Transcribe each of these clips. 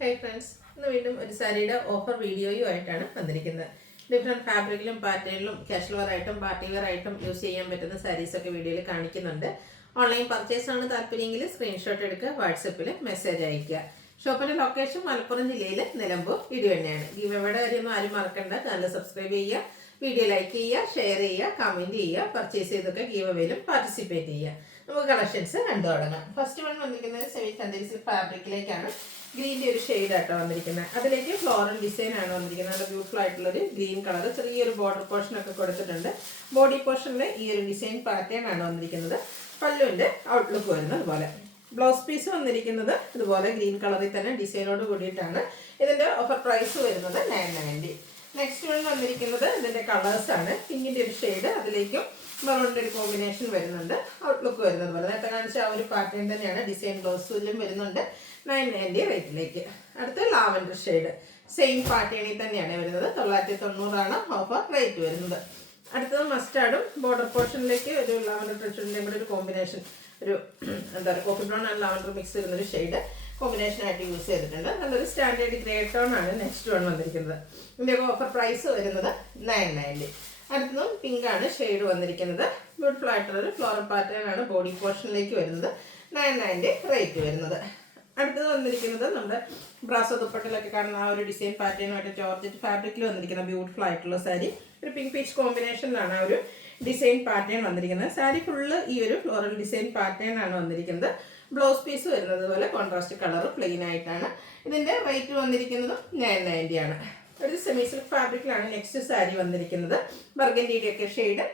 Hi friends, ഇന്ന് വീണ്ടും ഒരു സാരിയുടെ ഓഫർ വീഡിയോയുമായിട്ടാണ് വന്നിരിക്കുന്നത്. ഡിഫറെൻറ്റ് ഫാബ്രിക്കിലും പാറ്റേണിലും കാഷ്വൽ വെയർ ആയിട്ടും പാർട്ടി വെയർ ആയിട്ടും യൂസ് ചെയ്യാൻ പറ്റുന്ന സാരീസൊക്കെ വീഡിയോയിൽ കാണിക്കുന്നുണ്ട്. ഓൺലൈൻ പർച്ചേസ് ആണ് താല്പര്യമെങ്കിൽ സ്ക്രീൻഷോട്ട് എടുക്കുക, വാട്സപ്പിൽ മെസ്സേജ് അയയ്ക്കുക. ഷോപ്പിൻ്റെ ലൊക്കേഷൻ മലപ്പുറം ജില്ലയിൽ നിലമ്പൂർ ഇടിവണ്ണയാണ്. ഗീവയുടെ കാര്യമൊന്നും ആരും മറക്കണ്ട. ചാനൽ സബ്സ്ക്രൈബ് ചെയ്യുക, വീഡിയോ ലൈക്ക് ചെയ്യുക, ഷെയർ ചെയ്യുക, കമൻറ്റ് ചെയ്യുക. പർച്ചേസ് ചെയ്തൊക്കെ ഗീവയിലും പാർട്ടിസിപ്പേറ്റ് ചെയ്യുക. നമുക്ക് കളക്ഷൻസ് കണ്ടു തുടങ്ങാം. ഫസ്റ്റ് വൺ വന്നിരിക്കുന്നത് സെമി കണ്ടൻസ്ഡ് ഫാബ്രിക്കിലേക്കാണ്. ഗ്രീൻ്റെ ഒരു ഷെയ്ഡ് ആയിട്ടാണ് വന്നിരിക്കുന്നത്. അതിലേക്ക് ഫ്ലോറൽ ഡിസൈൻ ആണ് വന്നിരിക്കുന്നത്. നല്ല ബ്യൂട്ടിഫുൾ ആയിട്ടുള്ളൊരു ഗ്രീൻ കളർ, ചെറിയൊരു ബോർഡർ പോർഷൻ ഒക്കെ കൊടുത്തിട്ടുണ്ട്. ബോഡി പോർഷനിൽ ഈ ഒരു ഡിസൈൻ പാറ്റേൺ ആണ് വന്നിരിക്കുന്നത്. പല്ലുവിൻ്റെ ഔട്ട്ലുക്ക് വരുന്നത് പോലെ. ബ്ലൗസ് പീസ് വന്നിരിക്കുന്നത് ഇതുപോലെ ഗ്രീൻ കളറിൽ തന്നെ ഡിസൈനോട് കൂടിയിട്ടാണ്. ഇതിൻ്റെ ഓഫർ പ്രൈസ് വരുന്നത് 990. നെക്സ്റ്റ് വൺ വന്നിരിക്കുന്നത് ഇതിൻ്റെ കളേഴ്സാണ്. പിങ്കിൻ്റെ ഒരു ഷെയ്ഡ്, അതിലേക്കും മെറൂണിൻ്റെ ഒരു കോമ്പിനേഷൻ വരുന്നുണ്ട്. ഔട്ട്ലുക്ക് വരുന്നത് പോലെ നേരത്തെ കാണിച്ച ആ ഒരു പാറ്റേൺ തന്നെയാണ്. ഡിസൈൻ ബ്ലൗസിലും വരുന്നുണ്ട്. 990 റേറ്റിലേക്ക്. അടുത്ത ലാവൻഡർ ഷെയ്ഡ്, സെയിം പാറ്റേണിൽ തന്നെയാണ് വരുന്നത്. 990 ഓഫർ റേറ്റ് വരുന്നത്. അടുത്തത് മസ്റ്റാർഡും ബോർഡർ പോർഷനിലേക്ക് ഒരു ലാവൻഡർ ടച്ചിൻ്റെ കൂടെ ഒരു കോമ്പിനേഷൻ, ഒരു എന്താ പറയുക coffee brown and lavender mix ചെയ്യുന്നൊരു ഷെയ്ഡ് കോമ്പിനേഷനായിട്ട് യൂസ് ചെയ്തിട്ടുണ്ട്. നല്ലൊരു സ്റ്റാൻഡേർഡ് ഗ്രേ ടോൺ ആണ് നെക്സ്റ്റ് വൺ വന്നിരിക്കുന്നത്. ഇതിൻ്റെ ഓഫർ പ്രൈസ് വരുന്നത് 990. അടുത്തതും പിങ്ക് ആണ് ഷെയ്ഡ് വന്നിരിക്കുന്നത്. ബ്യൂട്ടിഫുൾ ആയിട്ടുള്ളൊരു ഫ്ലോറൽ പാറ്റേൺ ആണ് ബോഡി പോർഷനിലേക്ക് വരുന്നത്. 990 റേറ്റ് വരുന്നത്. അടുത്തത് വന്നിരിക്കുന്നത് നമ്മുടെ ബ്രാസോ ദുപ്പട്ടയിലൊക്കെ കാണുന്ന ആ ഒരു ഡിസൈൻ പാറ്റേണുമായിട്ട് ജോർജറ്റ് ഫാബ്രിക്കിൽ വന്നിരിക്കുന്ന ബ്യൂട്ടിഫുൾ ആയിട്ടുള്ള സാരി. ഒരു പിങ്ക് പീച്ച് കോമ്പിനേഷനിലാണ് ആ ഒരു ഡിസൈൻ പാറ്റേൺ വന്നിരിക്കുന്നത്. സാരി ഫുള്ള് ഈ ഒരു ഫ്ലോറൽ ഡിസൈൻ പാറ്റേൺ ആണ് വന്നിരിക്കുന്നത്. ബ്ലൗസ് പീസ് വരുന്നത് പോലെ കോൺട്രാസ്റ്റ് കളർ പ്ലെയിൻ ആയിട്ടാണ്. ഇതിൻ്റെ റേറ്റ് വന്നിരിക്കുന്നത് 990 ആണ്. ഒരു സെമി സിൽക്ക് ഫാബ്രിക്കിലാണ് നെക്സ്റ്റ് സാരി വന്നിരിക്കുന്നത്. ബർഗൻഡിയുടെ ഒക്കെ ഷെയ്ഡ്,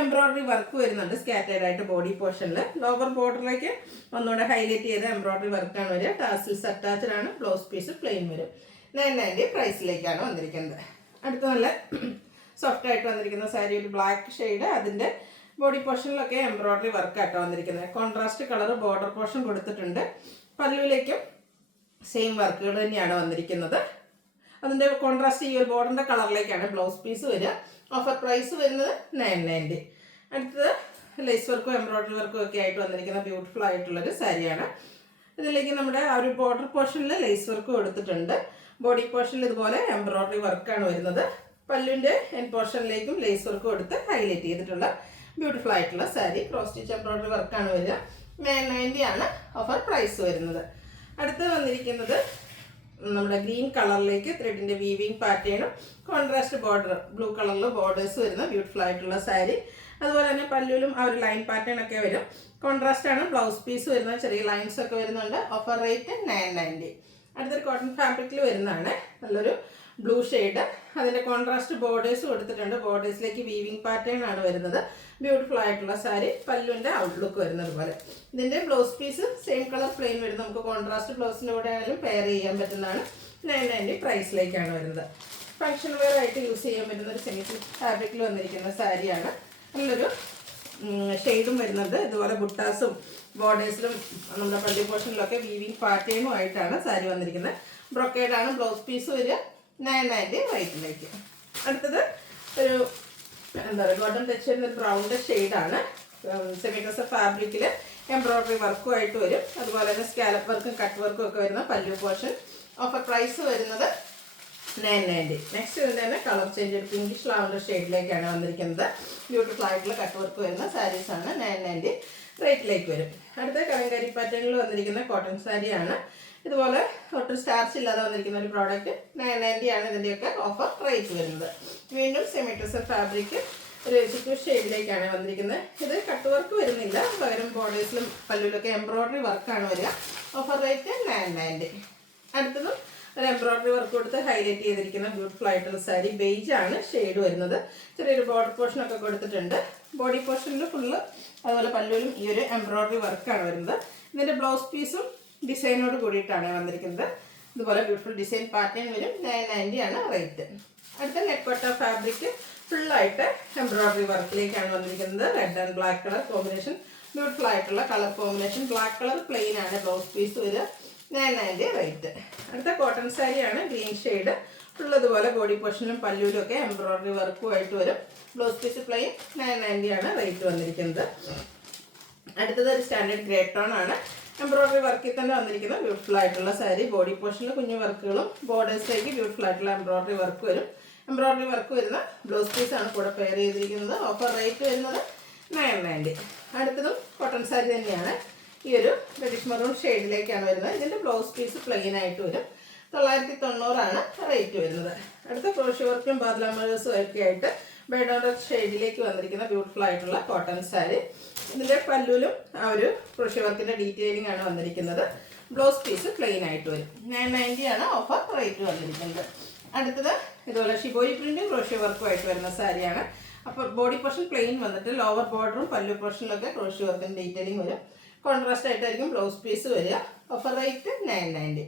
എംബ്രോയിഡറി വർക്ക് വരുന്നുണ്ട് സ്കാറ്റേഡ് ആയിട്ട് ബോഡി പോർഷനിൽ. ലോവർ ബോർഡറിലേക്ക് ഒന്നുകൂടെ ഹൈലൈറ്റ് ചെയ്ത എംബ്രോയിഡറി വർക്കാണ് വരിക. ടാസിൽസ് അറ്റാച്ച്ഡ് ആണ്. ബ്ലൗസ് പീസ് പ്ലെയിൻ വരും. 990 പ്രൈസിലേക്കാണ് വന്നിരിക്കുന്നത്. അടുത്ത നല്ല സോഫ്റ്റ് ആയിട്ട് വന്നിരിക്കുന്ന സാരി, ഒരു ബ്ലാക്ക് ഷെയ്ഡ്, അതിൻ്റെ ബോഡി പോർഷനിലൊക്കെ എംബ്രോയിഡറി വർക്കായിട്ടോ വന്നിരിക്കുന്നത്. കോൺട്രാസ്റ്റ് കളർ ബോർഡർ പോർഷൻ കൊടുത്തിട്ടുണ്ട്. പല്ലുവിലേക്കും സെയിം വർക്കുകൾ തന്നെയാണ് വന്നിരിക്കുന്നത്. അതിൻ്റെ കോൺട്രാസ്റ്റ് ഈ ഒരു ബോർഡറിൻ്റെ കളറിലേക്കാണ് ബ്ലൗസ് പീസ് വരിക. ഓഫർ പ്രൈസ് വരുന്നത് 990. അടുത്തത് ലേസ് വർക്കും എംബ്രോയിഡറി വർക്കും ഒക്കെ ആയിട്ട് വന്നിരിക്കുന്ന ബ്യൂട്ടിഫുൾ ആയിട്ടുള്ളൊരു സാരിയാണ്. ഇതിലേക്ക് നമ്മുടെ ആ ഒരു ബോർഡർ പോർഷനിൽ ലേസ് വർക്ക് കൊടുത്തിട്ടുണ്ട്. ബോഡി പോർഷനിൽ ഇതുപോലെ എംബ്രോയിഡറി വർക്കാണ് വരുന്നത്. പല്ലുവിൻ്റെ എൻഡ് പോർഷനിലേക്കും ലേസ് വർക്ക് കൊടുത്ത് ഹൈലൈറ്റ് ചെയ്തിട്ടുള്ള ബ്യൂട്ടിഫുൾ ആയിട്ടുള്ള സാരി. ക്രോസ് സ്റ്റിച്ച് എംബ്രോയിഡറി വർക്കാണ് വരിക. 990 ആണ് ഓഫർ പ്രൈസ് വരുന്നത്. അടുത്ത് വന്നിരിക്കുന്നത് നമ്മുടെ ഗ്രീൻ കളറിലേക്ക് ത്രെഡിൻ്റെ വീവിങ് പാറ്റേണും കോൺട്രാസ്റ്റ് ബോർഡർ ബ്ലൂ കളറിൽ ബോർഡേഴ്സ് വരുന്ന ബ്യൂട്ടിഫുൾ ആയിട്ടുള്ള സാരി. അതുപോലെ തന്നെ പല്ലുവിലും ആ ഒരു ലൈൻ പാറ്റേൺ ഒക്കെ വരും. കോൺട്രാസ്റ്റ് ആണ് ബ്ലൗസ് പീസ് വരുന്നത്. ചെറിയ ലൈൻസ് ഒക്കെ വരുന്നുണ്ട്. Offer rate 990. അടുത്തൊരു കോട്ടൺ ഫാബ്രിക്കിൽ വരുന്നതാണ്. നല്ലൊരു ബ്ലൂ ഷെയ്ഡ്, അതിൻ്റെ കോൺട്രാസ്റ്റ് ബോർഡേഴ്സ് കൊടുത്തിട്ടുണ്ട്. ബോർഡേഴ്സിലേക്ക് വീവിങ് പാറ്റേൺ ആണ് വരുന്നത്. ബ്യൂട്ടിഫുൾ ആയിട്ടുള്ള സാരി. പല്ലുവിൻ്റെ ഔട്ട്ലുക്ക് വരുന്നത് പോലെ. ഇതിൻ്റെ blouse piece same colour plain വരും. നമുക്ക് കോൺട്രാസ്റ്റ് ബ്ലൗസിൻ്റെ കൂടെ ആണെങ്കിലും പെയർ ചെയ്യാൻ പറ്റുന്നതാണ്. 990 പ്രൈസിലേക്കാണ് വരുന്നത്. ഫങ്ഷൻ വെയർ ആയിട്ട് യൂസ് ചെയ്യാൻ പറ്റുന്ന ഒരു സെമി സിൽക്ക് ഫാബ്രിക്കിൽ വന്നിരിക്കുന്ന സാരിയാണ്. നല്ലൊരു ഷെയ്ഡും വരുന്നുണ്ട്. ഇതുപോലെ ബുട്ടാസും ബോർഡേഴ്സിലും നമ്മുടെ പള്ളി പോർഷനിലൊക്കെ വീവിങ് പാറ്റേണും ആയിട്ടാണ് സാരി വന്നിരിക്കുന്നത്. ബ്രൊക്കേഡാണ് ബ്ലൗസ് പീസ് വരിക. 990 റേറ്റിലേക്ക്. അടുത്തത് ഒരു എന്താ പറയുക ഗോൾഡൻ ടച്ച് ചെയ്യുന്ന ഒരു ബ്രൗണിൻ്റെ ഷെയ്ഡാണ്. സെമി കസർ ഫാബ്രിക്കിൽ എംബ്രോയിഡറി വർക്കും ആയിട്ട് വരും. അതുപോലെ തന്നെ സ്കാലപ്പ് വർക്കും കട്ട് വർക്കും ഒക്കെ വരുന്ന പല്ലു പോർഷൻ. ഓഫർ പ്രൈസ് വരുന്നത് 990. നെക്സ്റ്റ് ഇതിൻ്റെ തന്നെ കളർ ചേഞ്ച്, ഒരു പിങ്കിഷ് ലാവൻഡർ ഷെയ്ഡിലേക്കാണ് വന്നിരിക്കുന്നത്. ബ്യൂട്ടിഫുൾ ആയിട്ടുള്ള കട്ട് വർക്ക് വരുന്ന സാരീസാണ്. 990 റേറ്റിലേക്ക് വരും. അടുത്ത കലങ്കാരി പാറ്റേണിൽ വന്നിരിക്കുന്ന കോട്ടൺ സാരിയാണ്. ഇതുപോലെ ഒട്ടും സ്റ്റാർച്ച് ഇല്ലാതെ വന്നിരിക്കുന്ന ഒരു പ്രോഡക്റ്റ്. 990 ആണ് ഇതിൻ്റെയൊക്കെ ഓഫർ റേറ്റ് വരുന്നത്. വീണ്ടും സെമി ടസർ ഫാബ്രിക് ഒരു എക്സിക്യൂട്ട് ഷെയ്ഡിലേക്കാണ് വന്നിരിക്കുന്നത്. ഇത് കട്ട് വർക്ക് വരുന്നില്ല, പകരം ബോർഡേഴ്സിലും പല്ലുവിലൊക്കെ എംബ്രോയിഡറി വർക്കാണ് വരിക. Offer rate 990. അടുത്തതും ഒരു എംബ്രോയിഡറി വർക്ക് കൊടുത്ത് ഹൈലൈറ്റ് ചെയ്തിരിക്കുന്ന ബ്യൂട്ടിഫുൾ ആയിട്ടുള്ള സാരി. ബേജ് ആണ് ഷെയ്ഡ് വരുന്നത്. ചെറിയൊരു ബോർഡർ പോർഷനൊക്കെ കൊടുത്തിട്ടുണ്ട്. ബോഡി പോർഷനിൽ ഫുള്ള് അതുപോലെ പല്ലുവിലും ഈ ഒരു എംബ്രോയിഡറി വർക്കാണ് വരുന്നത്. ഇതിൻ്റെ ബ്ലൗസ് പീസും ഡിസൈനോട് കൂടിയിട്ടാണ് വന്നിരിക്കുന്നത്. ഇതുപോലെ ബ്യൂട്ടിഫുൾ ഡിസൈൻ പാറ്റേൺ വരും. 990 ആണ് റേറ്റ്. അടുത്ത നെക്കോട്ട ഫാബ്രിക് ഫുള്ളായിട്ട് എംബ്രോയിഡറി വർക്കിലേക്കാണ് വന്നിരിക്കുന്നത്. Red and black colour combination. Beautiful ആയിട്ടുള്ള colour combination. Black colour plain ആണ് ബ്ലൗസ് പീസ് വരിക. 990 റേറ്റ്. അടുത്ത കോട്ടൺ സാരിയാണ്. Green shade. ഫുൾ ഇതുപോലെ ബോഡി പോർഷനിലും പല്ലുവിലും ഒക്കെ എംബ്രോയിഡറി വർക്കും ആയിട്ട് വരും. Blouse piece plain. 990 ആണ് റേറ്റ് വന്നിരിക്കുന്നത്. അടുത്തത് ഒരു സ്റ്റാൻഡേർഡ് ഗ്രേ ടോൺ ആണ്. എംബ്രോയ്ഡറി വർക്കിൽ തന്നെ വന്നിരിക്കുന്ന ബ്യൂട്ടിഫുൾ ആയിട്ടുള്ള സാരി. ബോഡി പോർഷനിൽ കുഞ്ഞു വർക്കുകളും ബോർഡേഴ്സിലേക്ക് ബ്യൂട്ടിഫുൾ ആയിട്ടുള്ള എംബ്രോയ്ഡറി വർക്ക് വരും. എംബ്രോയ്ഡറി വർക്ക് വരുന്ന ബ്ലൗസ് പീസാണ് കൂടെ പെയർ ചെയ്തിരിക്കുന്നത്. ഓഫർ റേറ്റ് വരുന്നത് 990. അടുത്തതും കോട്ടൺ സാരി തന്നെയാണ്. ഈ ഒരു റെഡിഷ് മെറൂൺ ഷെയ്ഡിലേക്കാണ് വരുന്നത്. ഇതിൻ്റെ ബ്ലൗസ് പീസ് പ്ലെയിൻ ആയിട്ട് വരും. 990 റേറ്റ് വരുന്നത്. അടുത്ത ക്രോഷ്യോ വർക്കും ബാദ്ലാമേഴ്സും ഒക്കെ ആയിട്ട് ബൈഡോണ്ടർ ഷെയ്ഡിലേക്ക് വന്നിരിക്കുന്ന ബ്യൂട്ടിഫുൾ ആയിട്ടുള്ള കോട്ടൺ സാരി. ഇതിൻ്റെ പല്ലുവിലും ആ ഒരു ക്രോഷ്യോ വർക്കിൻ്റെ ഡീറ്റെയിലിംഗ് ആണ് വന്നിരിക്കുന്നത്. ബ്ലൗസ് പീസ് പ്ലെയിൻ ആയിട്ട് വരും. 990 ഓഫർ റേറ്റ് വന്നിരിക്കുന്നത്. അടുത്തത് ഇതുപോലെ ഷിബോരി പ്രിന്റും ക്രോഷ്യോ വർക്കും ആയിട്ട് വരുന്ന സാരിയാണ്. അപ്പോൾ ബോഡി പോർഷൻ പ്ലെയിൻ വന്നിട്ട് ലോവർ ബോർഡറും പല്ലു പോർഷനിലൊക്കെ ക്രോഷ്യോ വർക്കിൻ്റെ ഡീറ്റെയിലിംഗ് വരും. കോൺട്രാസ്റ്റ് ആയിട്ടായിരിക്കും ബ്ലൗസ് പീസ് വരിക. Offer rate 990.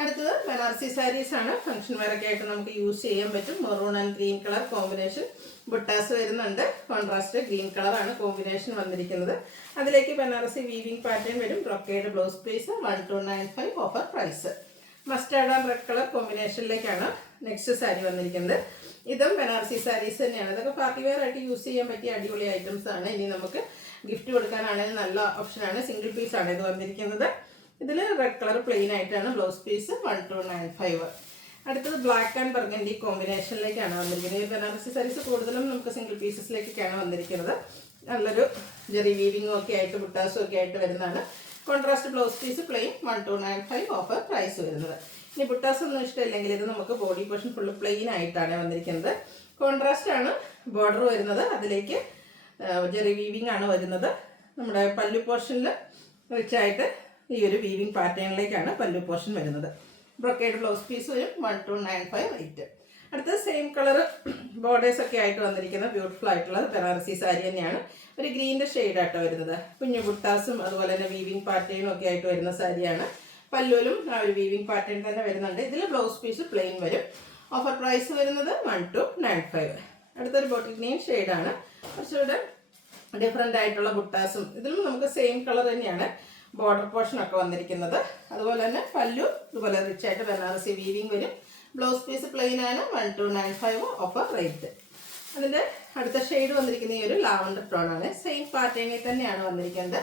അടുത്തത് ബനാറസി സാരീസ് ആണ്. ഫംഗ്ഷൻ വെയറൊക്കെ ആയിട്ട് നമുക്ക് യൂസ് ചെയ്യാൻ പറ്റും. Maroon and green colour combination ബുട്ടാസ് വരുന്നുണ്ട്. കോൺട്രാസ്റ്റ് ഗ്രീൻ കളറാണ് കോമ്പിനേഷൻ വന്നിരിക്കുന്നത്. അതിലേക്ക് ബനാറസി വീവിംഗ് പാറ്റേൺ വരും. Brocade blouse piece 1295 offer price. Mustard and red colour കോമ്പിനേഷനിലേക്കാണ് നെക്സ്റ്റ് സാരി വന്നിരിക്കുന്നത്. ഇതും ബനാറസി സാരീസ് തന്നെയാണ്. ഇതൊക്കെ പാർട്ടി വെയർ ആയിട്ട് യൂസ് ചെയ്യാൻ പറ്റിയ അടിപൊളി ഐറ്റംസ് ആണ്. ഇനി നമുക്ക് ഗിഫ്റ്റ് കൊടുക്കാനാണെങ്കിൽ നല്ല ഓപ്ഷനാണ്. സിംഗിൾ പീസാണ് ഇത് വന്നിരിക്കുന്നത്. ഇതിൽ റെഡ് കളർ പ്ലെയിൻ ആയിട്ടാണ് ബ്ലൗസ് പീസ് 1295. അടുത്തത് ബ്ലാക്ക് ആൻഡ് ബർഗൻഡി കോമ്പിനേഷനിലേക്കാണ് വന്നിരിക്കുന്നത്. ഈ ബനാറസി സാരീസ് കൂടുതലും നമുക്ക് സിംഗിൾ പീസസിലേക്കൊക്കെയാണ് വന്നിരിക്കുന്നത്. നല്ലൊരു ജെറി വീവിങ്ങും ഒക്കെ ആയിട്ട് ബുട്ടാസും ഒക്കെ ആയിട്ട് വരുന്നതാണ്. Contrast blouse piece plain 1295 offer price വരുന്നത്. ഇനി ബുട്ടാസ് ഒന്നും ഇഷ്ടമില്ലെങ്കിൽ ഇത് നമുക്ക് ബോഡി പോർഷൻ ഫുള്ള് പ്ലെയിൻ ആയിട്ടാണ് വന്നിരിക്കുന്നത്. കോൺട്രാസ്റ്റ് ആണ് ബോർഡർ വരുന്നത്. അതിലേക്ക് ജെറി വീവിംഗ് ആണ് വരുന്നത്. നമ്മുടെ പല്ലു പോർഷനിൽ റിച്ചായിട്ട് ഈ ഒരു വീവിംഗ് പാറ്റേണിലേക്കാണ് പല്ലു പോർഷൻ വരുന്നത്. ബ്രൊക്കേഡ് ബ്ലൗസ് പീസ് വരും 1295 റേറ്റ്. അടുത്തത് സെയിം കളർ ബോർഡേഴ്സ് ഒക്കെ ആയിട്ട് വന്നിരിക്കുന്ന ബ്യൂട്ടിഫുൾ ആയിട്ടുള്ള ബനാറസി സാരി തന്നെയാണ്. ഒരു ഗ്രീൻ്റെ ഷെയ്ഡായിട്ട് വരുന്നത്. കുഞ്ഞു ബുട്ടാസും അതുപോലെ തന്നെ വീവിംഗ് പാറ്റേണും ഒക്കെ ആയിട്ട് വരുന്ന സാരിയാണ്. പല്ലുവിലും ആ ഒരു വീവിംഗ് പാറ്റേൺ തന്നെ വരുന്നുണ്ട്. ഇതിൽ ബ്ലൗസ് പീസ് പ്ലെയിൻ വരും. ഓഫർ പ്രൈസ് വരുന്നത് 1295. അടുത്തൊരു ബോട്ടിൽ ഗ്രീൻ ഷെയ്ഡാണ്. കുറച്ചുകൂടെ ഡിഫറെൻ്റ് ആയിട്ടുള്ള ബുട്ടാസും ഇതിലും നമുക്ക് സെയിം കളർ തന്നെയാണ് ബോർഡർ പോർഷൻ ഒക്കെ വന്നിരിക്കുന്നത്. അതുപോലെ തന്നെ പല്ലു ഇതുപോലെ റിച്ചായിട്ട് ബനാറസി വീവിംഗ് വരും. ബ്ലൗസ് പീസ് പ്ലെയിൻ ആണ് 1295 ഓഫർ റേറ്റ്. അതിൻ്റെ അടുത്ത ഷെയ്ഡ് വന്നിരിക്കുന്ന ഈ ഒരു ലാവണ്ടർ ടോൺ ആണ്. സെയിം പാറ്റേണിൽ തന്നെയാണ് വന്നിരിക്കുന്നത്.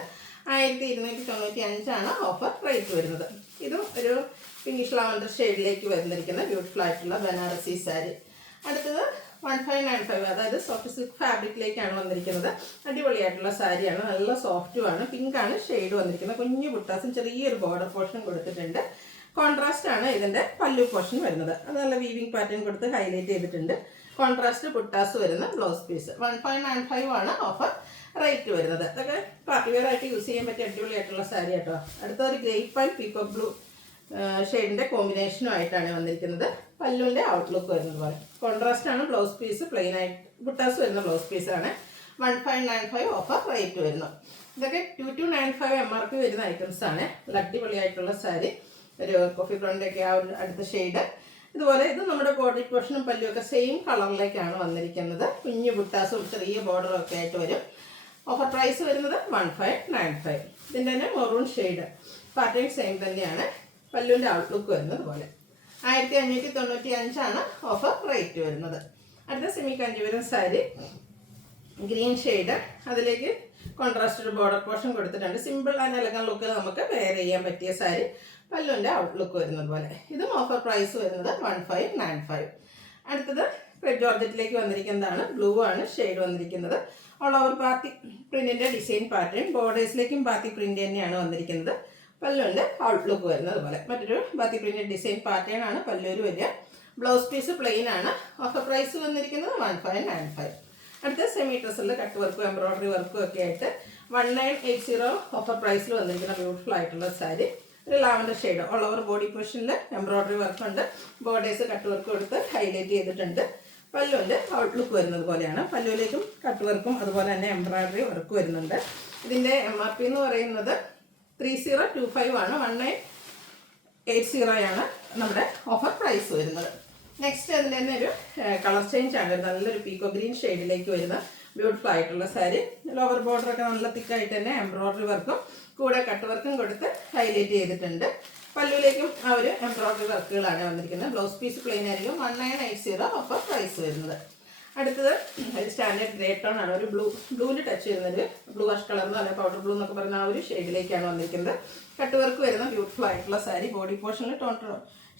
1295 ഓഫർ റേറ്റ് വരുന്നത്. ഇതും ഒരു പിങ്കിഷ് ലാവണ്ടർ ഷെയ്ഡിലേക്ക് വന്നിരിക്കുന്ന ബ്യൂട്ടിഫുൾ ആയിട്ടുള്ള ബനാറസി സാരി. അടുത്തത് 1595, അതായത് സോഫ്റ്റ് സിൽക്ക് ഫാബ്രിക്കിലേക്കാണ് വന്നിരിക്കുന്നത്. അടിപൊളിയായിട്ടുള്ള സാരിയാണ്. നല്ല സോഫ്റ്റുമാണ്. പിങ്കാണ് ഷെയ്ഡ് വന്നിരിക്കുന്നത്. കുഞ്ഞു ബുട്ടാസും ചെറിയൊരു ബോർഡർ പോർഷനും കൊടുത്തിട്ടുണ്ട്. കോൺട്രാസ്റ്റ് ആണ് ഇതിൻ്റെ പല്ലു പോർഷൻ വരുന്നത്. അത് നല്ല വീവിംഗ് പാറ്റേൺ കൊടുത്ത് ഹൈലൈറ്റ് ചെയ്തിട്ടുണ്ട്. കോൺട്രാസ്റ്റ് ബുട്ടാസ് വരുന്ന ബ്ലൗസ് പീസ് 1595 ഓഫർ റേറ്റ് വരുന്നത്. അതൊക്കെ പാർട്ടി വെയർ ആയിട്ട് യൂസ് ചെയ്യാൻ പറ്റിയ അടിപൊളിയായിട്ടുള്ള സാരി കേട്ടോ. അടുത്ത ഒരു ഗ്രേപ്പ് ആൻഡ് പീക്കോക്ക് ബ്ലൂ ഷെയ്ഡിൻ്റെ കോമ്പിനേഷനും ആയിട്ടാണ് വന്നിരിക്കുന്നത്. പല്ലുവിൻ്റെ ഔട്ട്ലുക്ക് വരുന്നത് പോലെ. കോൺട്രാസ്റ്റ് ആണ് ബ്ലൗസ് പീസ് പ്ലെയിൻ ആയിട്ട് ബുട്ടാസ് വരുന്ന ബ്ലൗസ് പീസാണ്. 1595 ഓഫർ റേറ്റ് വരുന്നു. ഇതൊക്കെ 2295 MRP വരുന്ന ഐറ്റംസ് ആണ്. അടിപൊളിയായിട്ടുള്ള സാരി. ഒരു കോഫി ബ്രൗണിൻ്റെയൊക്കെ ആ ഒരു അടുത്ത ഷെയ്ഡ്. ഇതുപോലെ ഇത് നമ്മുടെ ബോഡി പോർഷനും പല്ലും ഒക്കെ സെയിം കളറിലേക്കാണ് വന്നിരിക്കുന്നത്. കുഞ്ഞു ബുട്ടാസും ചെറിയ ബോർഡറും ഒക്കെ ആയിട്ട് വരും. ഓഫർ പ്രൈസ് വരുന്നത് 1595. ഇതിൻ്റെ തന്നെ മെറൂൺ ഷെയ്ഡ് പാറ്റേൺ സെയിം തന്നെയാണ്. പല്ലുവിൻ്റെ ഔട്ട്ലുക്ക് വരുന്നത് പോലെ. 1595 ഓഫർ റേറ്റ് വരുന്നത്. അടുത്ത സെമി കഞ്ചീവരം സാരി ഗ്രീൻ ഷെയ്ഡ്. അതിലേക്ക് കോൺട്രാസ്റ്റ് ഒരു ബോർഡർ പോർഷൻ കൊടുത്തിട്ടുണ്ട്. സിമ്പിൾ ആൻഡ് എലഗന്റ് ലുക്കിൽ നമുക്ക് വെയർ ചെയ്യാൻ പറ്റിയ സാരി. പല്ലുവിൻ്റെ ഔട്ട്ലുക്ക് വരുന്നത് പോലെ. ഇതും ഓഫർ പ്രൈസ് വരുന്നത് 1595. അടുത്തത് റെഡ് ജോർജറ്റിലേക്ക് വന്നിരിക്കുന്നതാണ്. ബ്ലൂ ആണ് ഷെയ്ഡ് വന്നിരിക്കുന്നത്. ഓൾ ഓവർ ബാത്തി പ്രിന്റിൻ്റെ ഡിസൈൻ പാറ്റേൺ. ബോർഡേഴ്സിലേക്കും ബാത്തി പ്രിന്റ് തന്നെയാണ് വന്നിരിക്കുന്നത്. പല്ലുവിൻ്റെ ഔട്ട്ലുക്ക് വരുന്നത് പോലെ. മറ്റൊരു ബാത്തി പ്രിന്റഡ് ഡിസൈൻ പാറ്റേൺ ആണ് പല്ലൂര് വരിക. ബ്ലൗസ് പീസ് പ്ലെയിൻ ആണ്. ഓഫർ പ്രൈസ് വന്നിരിക്കുന്നത് 1595. അടുത്ത സെമി ഡ്രസ്സിൽ കട്ട് വർക്കും എംബ്രോയ്ഡറി വർക്കും ഒക്കെ ആയിട്ട് 1980 ഓഫർ പ്രൈസിൽ വന്നിരിക്കുന്ന ബ്യൂട്ടിഫുൾ ആയിട്ടുള്ള സാരി. ഒരു lavender shade. All over body പൊസിഷനിൽ എംബ്രോയ്ഡറി വർക്കുണ്ട്. ബോർഡേഴ്സ് കട്ട് വർക്ക് കൊടുത്ത് ഹൈലൈറ്റ് ചെയ്തിട്ടുണ്ട്. പല്ലുവിൻ്റെ ഔട്ട്ലുക്ക് വരുന്നത് പോലെയാണ്. പല്ലുവിലേക്കും കട്ട് വർക്കും അതുപോലെ തന്നെ എംബ്രോയ്ഡറി വർക്ക് വരുന്നുണ്ട്. ഇതിൻ്റെ MRP എന്ന് പറയുന്നത് 3025 ആണ്. 1980 നമ്മുടെ ഓഫർ പ്രൈസ് വരുന്നത്. നെക്സ്റ്റ് അതിൻ്റെ തന്നെ ഒരു കളർ ചേഞ്ച് ആണ്. നല്ലൊരു പീക്കോ ഗ്രീൻ ഷെയ്ഡിലേക്ക് വരുന്ന ബ്യൂട്ടിഫുൾ ആയിട്ടുള്ള സാരി. ലോവർ ബോർഡറൊക്കെ നല്ല തിക്കായിട്ട് തന്നെ എംബ്രോയ്ഡറി വർക്കും കൂടെ കട്ട് വർക്കും കൊടുത്ത് ഹൈലൈറ്റ് ചെയ്തിട്ടുണ്ട്. പല്ലുവിലേക്കും ആ ഒരു എംബ്രോയ്ഡറി വർക്കുകളാണ് വന്നിരിക്കുന്നത്. ബ്ലൗസ് പീസ് പ്ലെയിൻ ആയിരിക്കും. 1980 ഓഫർ പ്രൈസ് വരുന്നത്. അടുത്തത് ഒരു സ്റ്റാൻഡേർഡ് ഗ്രേ ടോൺ ആണ്, ഒരു ബ്ലൂവിൽ ടച്ച് ചെയ്യുന്നൊരു ബ്ലൂ അഷ് കളർന്നോ അല്ലെങ്കിൽ പൗഡർ ബ്ലൂ എന്നൊക്കെ പറയുന്ന ആ ഒരു ഷെയ്ഡിലേക്കാണ് വന്നിരിക്കുന്നത്. കട്ട് വർക്ക് വരുന്ന ബ്യൂട്ടിഫുൾ ആയിട്ടുള്ള സാരി. ബോഡി പോർഷനിൽ ടോൺ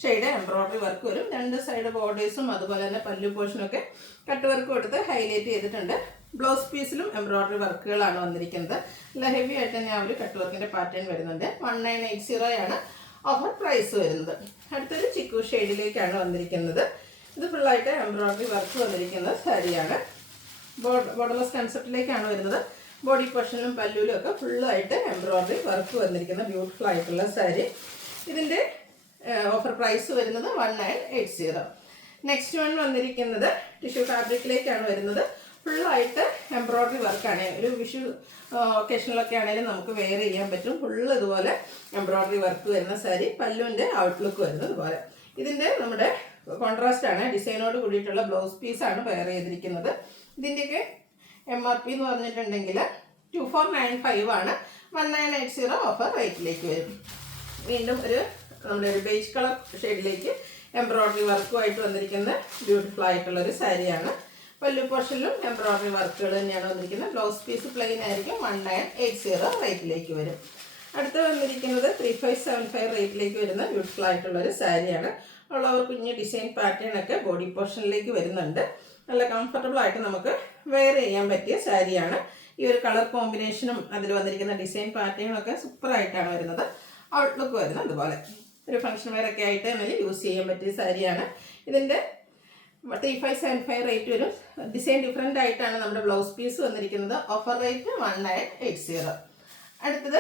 ഷെയ്ഡ് എംബ്രോയ്ഡറി വർക്ക് വരും. രണ്ട് സൈഡ് ബോർഡേഴ്സും അതുപോലെ തന്നെ പല്ലു പോർഷനൊക്കെ കട്ട് വർക്ക് കൊടുത്ത് ഹൈലൈറ്റ് ചെയ്തിട്ടുണ്ട്. ബ്ലൗസ് പീസിലും എംബ്രോയ്ഡറി വർക്കുകളാണ് വന്നിരിക്കുന്നത്. നല്ല ഹെവി ആയിട്ട് തന്നെ ആ ഒരു കട്ട് വർക്കിൻ്റെ പാറ്റേൺ വരുന്നുണ്ട്. 1980 ആണ് ഓഫർ പ്രൈസ് വരുന്നത്. അടുത്തൊരു ചിക്കു ഷെയ്ഡിലേക്കാണ് വന്നിരിക്കുന്നത്. ഇത് ഫുള്ളായിട്ട് എംബ്രോയ്ഡറി വർക്ക് വന്നിരിക്കുന്ന സാരിയാണ്. ബോർഡർലെസ് കൺസെപ്റ്റിലേക്കാണ് വരുന്നത്. ബോഡി പോർഷനിലും പല്ലുവിലും ഒക്കെ ഫുള്ളായിട്ട് എംബ്രോയ്ഡറി വർക്ക് വന്നിരിക്കുന്ന ബ്യൂട്ടിഫുൾ ആയിട്ടുള്ള സാരി. ഇതിൻ്റെ ഓഫർ പ്രൈസ് വരുന്നത് 1980. നെക്സ്റ്റ് വൺ വന്നിരിക്കുന്നത് ടിഷ്യൂ ഫാബ്രിക്കിലേക്കാണ് വരുന്നത്. ഫുള്ളായിട്ട് എംബ്രോയ്ഡറി വർക്കാണ്. ഒരു വിഷു ഒക്കേഷനിലൊക്കെ ആണെങ്കിലും നമുക്ക് വെയർ ചെയ്യാൻ പറ്റും. ഫുള്ള് ഇതുപോലെ എംബ്രോയ്ഡറി വർക്ക് വരുന്ന സാരി. പല്ലുവിൻ്റെ ഔട്ട്ലുക്ക് വരുന്നത് ഇതുപോലെ. ഇതിൻ്റെ നമ്മുടെ കോൺട്രാസ്റ്റ് ആണ്. ഡിസൈനോട് കൂടിയിട്ടുള്ള ബ്ലൗസ് പീസാണ് വെയർ ചെയ്തിരിക്കുന്നത്. ഇതിൻ്റെയൊക്കെ MRP എന്ന് പറഞ്ഞിട്ടുണ്ടെങ്കിൽ 2495 ആണ്. 1980 ഓഫർ റേറ്റിലേക്ക് വരും. വീണ്ടും നമ്മുടെ ഒരു ബേജ് കളർ ഷെയ്ഡിലേക്ക് എംബ്രോയ്ഡറി വർക്കുമായിട്ട് വന്നിരിക്കുന്ന ബ്യൂട്ടിഫുൾ ആയിട്ടുള്ളൊരു സാരിയാണ്. പല്ലു പോർഷനിലും എംബ്രോയ്ഡറി വർക്കുകൾ തന്നെയാണ് വന്നിരിക്കുന്നത്. ബ്ലൗസ് പീസ് പ്ലെയിൻ ആയിരിക്കും. 1980 റേറ്റിലേക്ക് വരും. അടുത്ത് വന്നിരിക്കുന്നത് 3575 റേറ്റിലേക്ക് വരുന്ന ബ്യൂട്ടിഫുൾ ആയിട്ടുള്ളൊരു സാരിയാണ്. ഉള്ളവർ കുഞ്ഞ് ഡിസൈൻ പാറ്റേൺ ഒക്കെ ബോഡി പോർഷനിലേക്ക് വരുന്നുണ്ട്. നല്ല കംഫർട്ടബിൾ ആയിട്ട് നമുക്ക് വെയർ ചെയ്യാൻ പറ്റിയ സാരിയാണ്. ഈ ഒരു കളർ കോമ്പിനേഷനും അതിൽ വന്നിരിക്കുന്ന ഡിസൈൻ പാറ്റേണും ഒക്കെ സൂപ്പറായിട്ടാണ് വരുന്നത്. ഔട്ട്ലുക്ക് വരുന്നത് അതുപോലെ ഒരു ഫംഗ്ഷൻ വെയർ ഒക്കെ ആയിട്ട് നല്ല യൂസ് ചെയ്യാൻ പറ്റിയ സാരിയാണ്. ഇതിൻ്റെ 3575 റേറ്റ് വരും. ഡിസൈൻ ഡിഫറെൻ്റ് ആയിട്ടാണ് നമ്മുടെ ബ്ലൗസ് പീസ് വന്നിരിക്കുന്നത്. Offer rate 1980. അടുത്തത്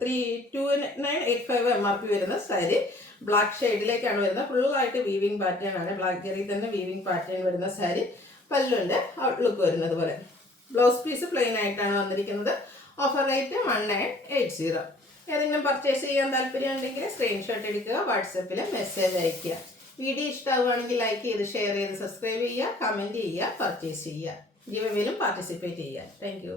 2985 MRP വരുന്ന സാരി. ബ്ലാക്ക് ഷെയ്ഡിലേക്കാണ് വരുന്നത്. ഫുള്ളായിട്ട് വീവിങ് പാറ്റേൺ ആണ്. ബ്ലാക്ക് ജെറി തന്നെ വീവിങ് പാറ്റേൺ വരുന്ന സാരി. പല്ലുവിൻ്റെ ഔട്ട്ലുക്ക് വരുന്നത് പോലെ. ബ്ലൗസ് പീസ് പ്ലെയിൻ ആയിട്ടാണ് വന്നിരിക്കുന്നത്. Offer rate 1980. ഏതെങ്കിലും പർച്ചേസ് ചെയ്യാൻ താല്പര്യം ഉണ്ടെങ്കിൽ സ്ക്രീൻഷോട്ട് എടുക്കുക, വാട്സപ്പിൽ മെസ്സേജ് അയയ്ക്കുക. വീഡിയോ ഇഷ്ടമാവുകയാണെങ്കിൽ ലൈക്ക് ചെയ്ത് ഷെയർ ചെയ്ത് സബ്സ്ക്രൈബ് ചെയ്യുക, കമൻറ്റ് ചെയ്യുക, പർച്ചേസ് ചെയ്യുക. ഗിവ് അവേയിലും പാർട്ടിസിപ്പേറ്റ് ചെയ്യുക. Thank you.